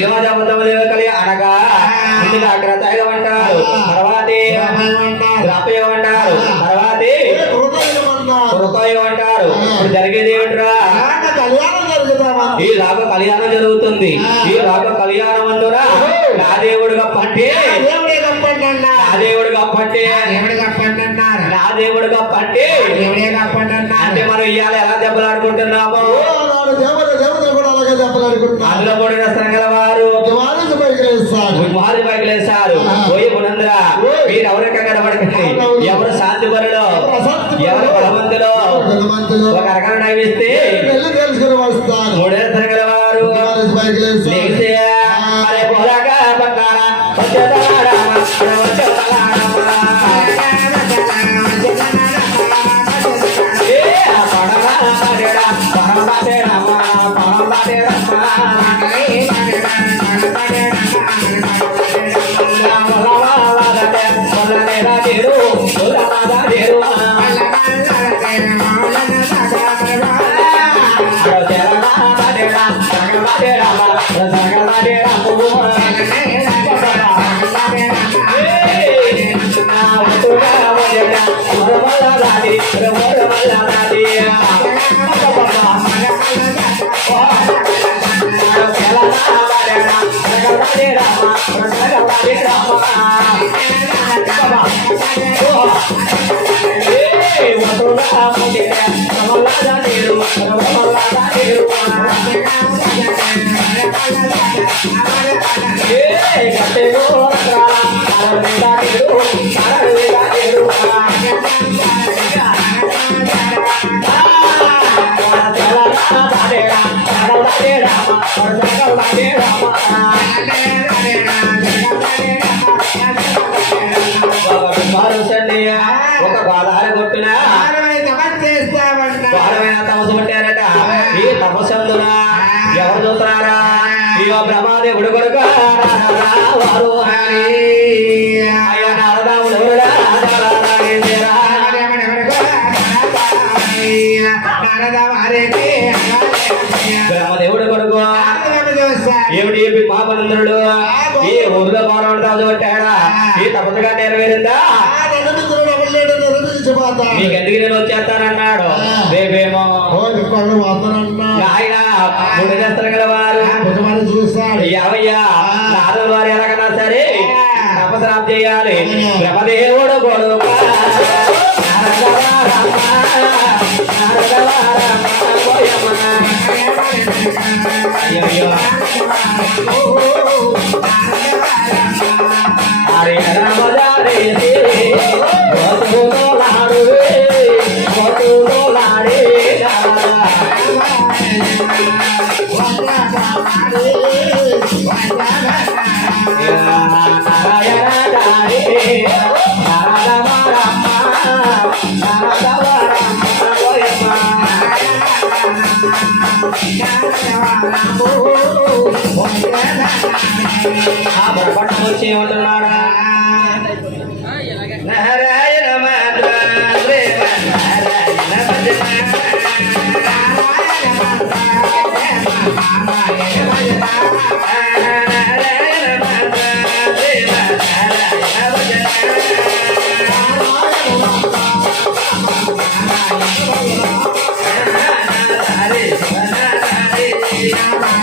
కలిగి అనగా ముందుగా అగ్రతాయుగం అంటారు తర్వాతే ద్రాపయోగం అంటారు తర్వాతే కృతయుగం అంటారు ఇప్పుడు జరిగేది ఏమిట్రా? ఈ లాభ కళ్యాణం జరుగుతుంది. ఈ లాభ కళ్యాణం అందురా. నా దేవుడు కప్పంటే. నా దేవుడు కప్పంటే. నా దేవుడు కప్పంటే. అంటే మనం ఇవాళ ఎలా దెబ్బలాడుకుంటున్నాము. ఎవరు బలవంతులో ఒక అరగంట టైం ఇస్తే తెలుసుకుని వస్తారు మూడేళ్ళ తరగల వారు ladeira, joga ladeira. ఎవరు వస్తారన్నా వారు. భగవాన్ చూస్తాడు యావయ్యా నారదు వారు సరే తపసరాం చేయాలి. ఉంటున్నాడా నారాయణ మాత్రే నారాయణ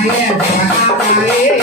மாயே மகாமாயே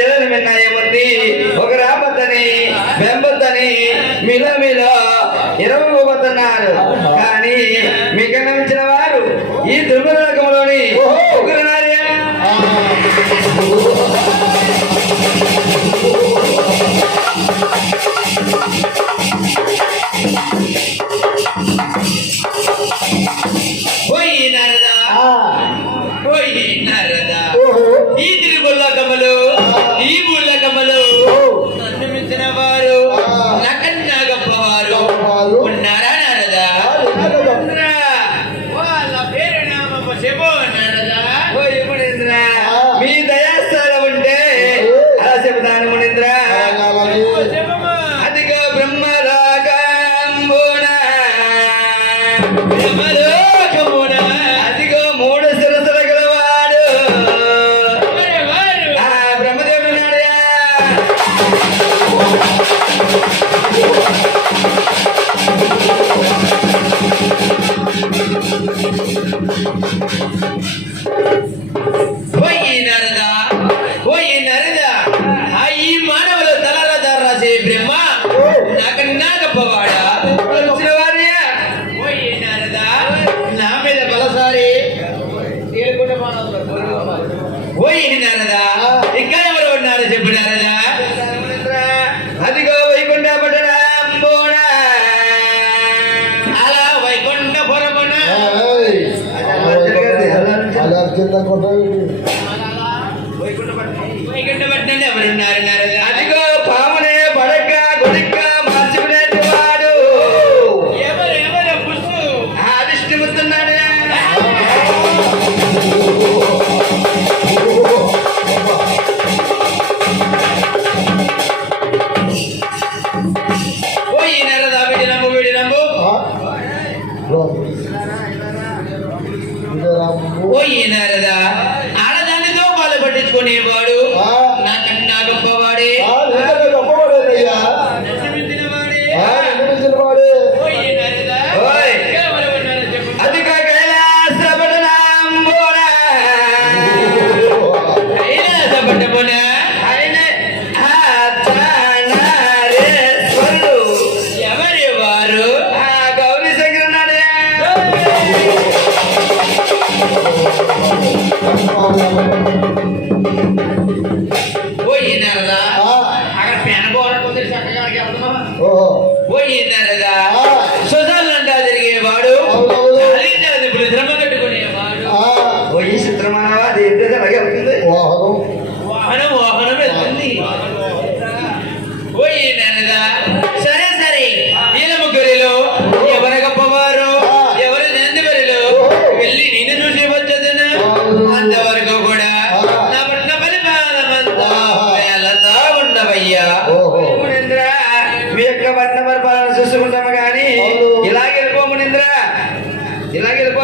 ಎದನ ಮಿನ್ನಾಯಮೂರ್ತಿ ఒక రాబద్దని బెంబతని మిల మిల ఇరవబోతున్నారు కానీ మీకన్నా మించిన వారు? ఈ దుర్మల రకంలోని ఒకరున్నారే contra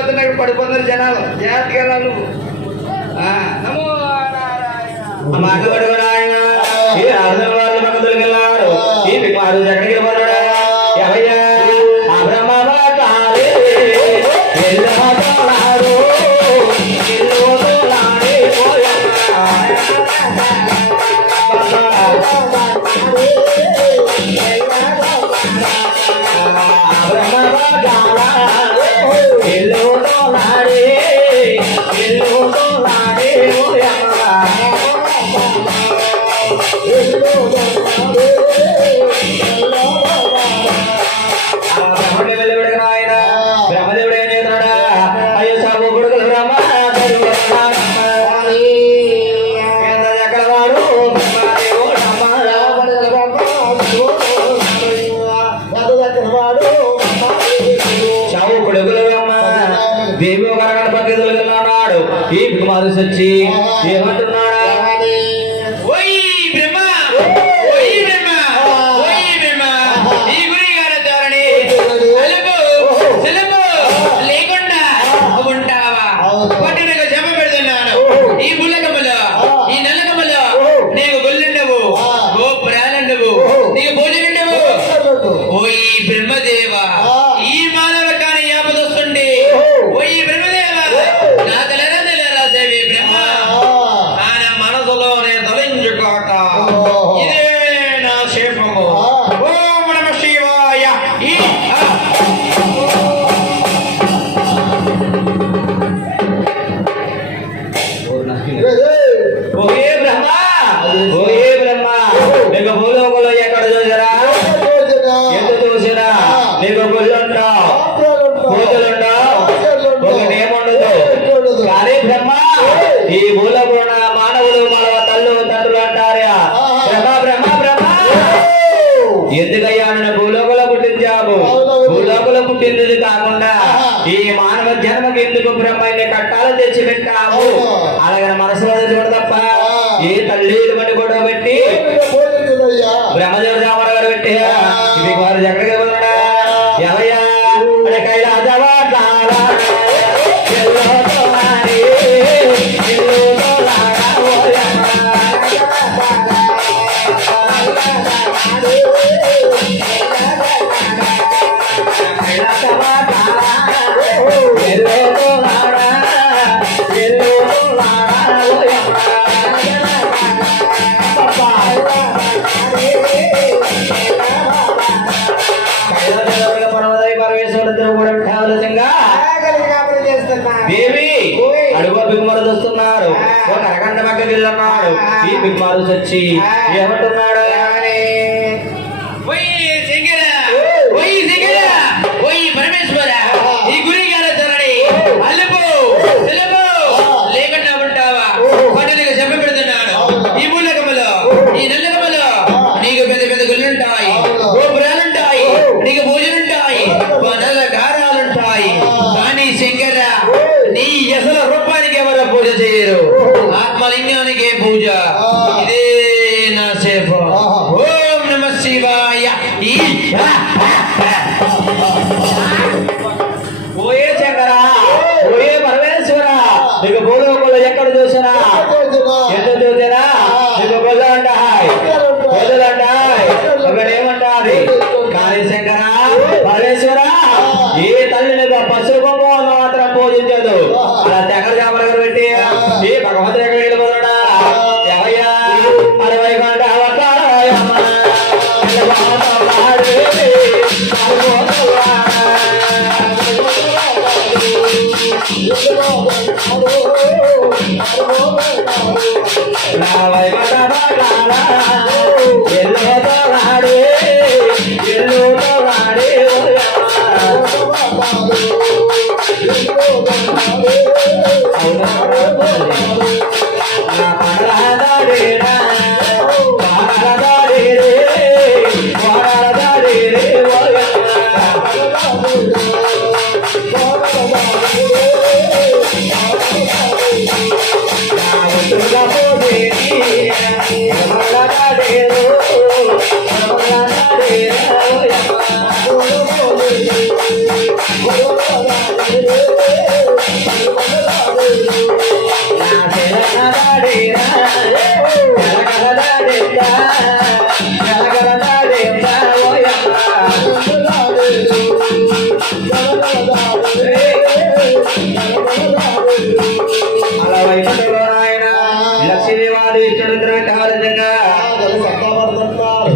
పడిపోతున్నాడు పడిపోతున్నారు జనాలు. జాతీయాలు నువ్వు. నమో నారాయణ. మాట పడుకోరాయణ ఈ ఆరుదల వాళ్ళు మందులకు వెళ్ళారు ఈ Lord. దేవి అడుగు బిగుమరుదొస్తున్నారు ఒక అరగంట పక్కకి వెళ్ళన్నారు ఈ బిగుమారు వచ్చి ఏమంటున్నాడు? మీద పశువు మాత్రం పూజించదు. అలా తెగలు చేపలు పెట్టి భగవంతుడు శివాడు ఇష్టడు గ్రహకాలు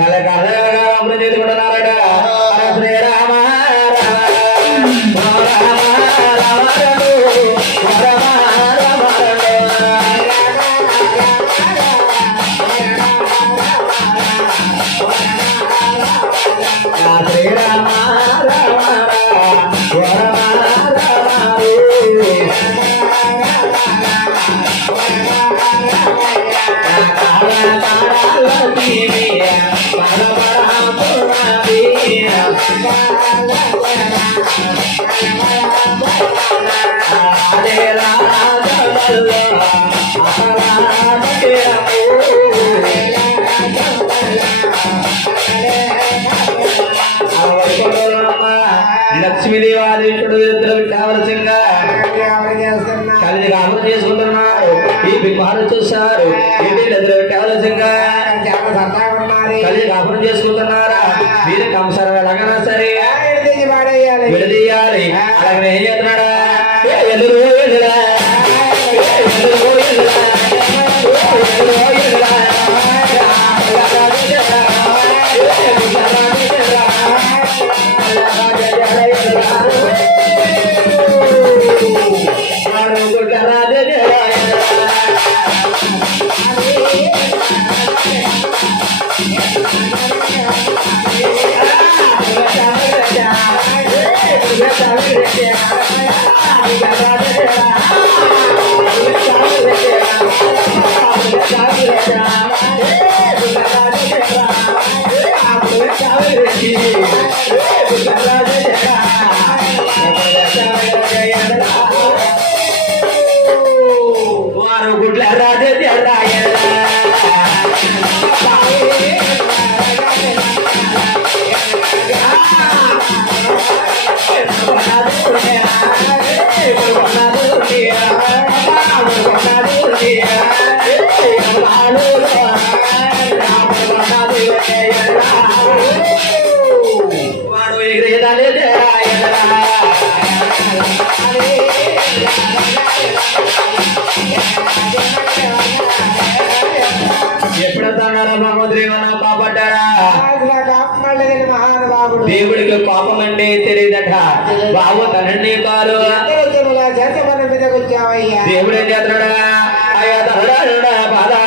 కలకాల వచ్చావయ్యా దేవుడు ఏం చేస్తున్నాడా అయ్యా పాదా.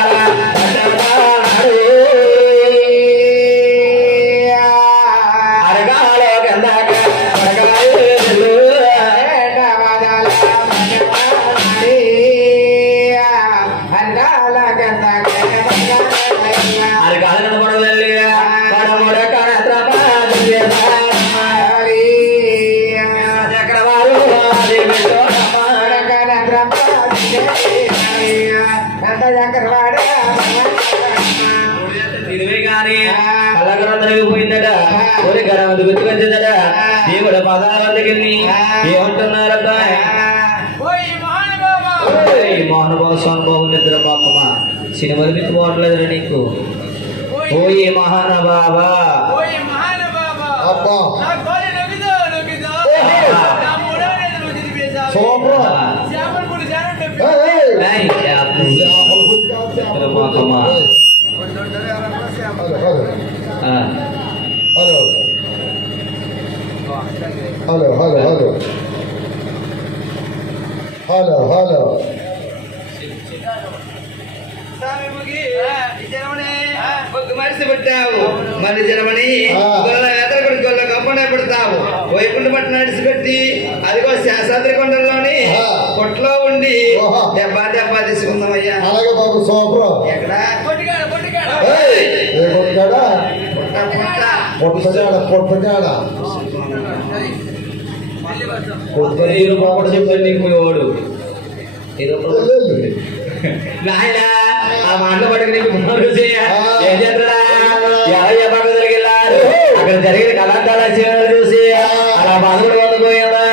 గణవతి గుర్తుకొచ్చిందట దేవుడు పదాల వద్దకెళ్ళి ఏమంటున్నారబ్బా? మహానుభావ. స్వామి బాబు నిద్ర పాపమ్మ సినిమాలు మిత్తుకోవట్లేదురా నీకు? ఓయి. మహానుభావా. అబ్బా. సూపర్ హలో హలో మరిచిపెట్టావు మరి జనమని పెడతావు వైకుంఠ పట్టిన అడిసిపెట్టి అదిగో శాస్త్రి కొండల్లోని కొట్లో ఉండి దెబ్బ దెబ్బ తీసుకుందామయ్యా అలాగే బాబు సోప్రం ఎక్కడ కొద్దిగా బాబడు చెప్పాడు నీకు వాడు. ఏదో నాయనా ఆ మాటలు పట్టుకుని అక్కడ జరిగిన కళాకారాలు చూసి అలా బాధపడి వండుకోయాడా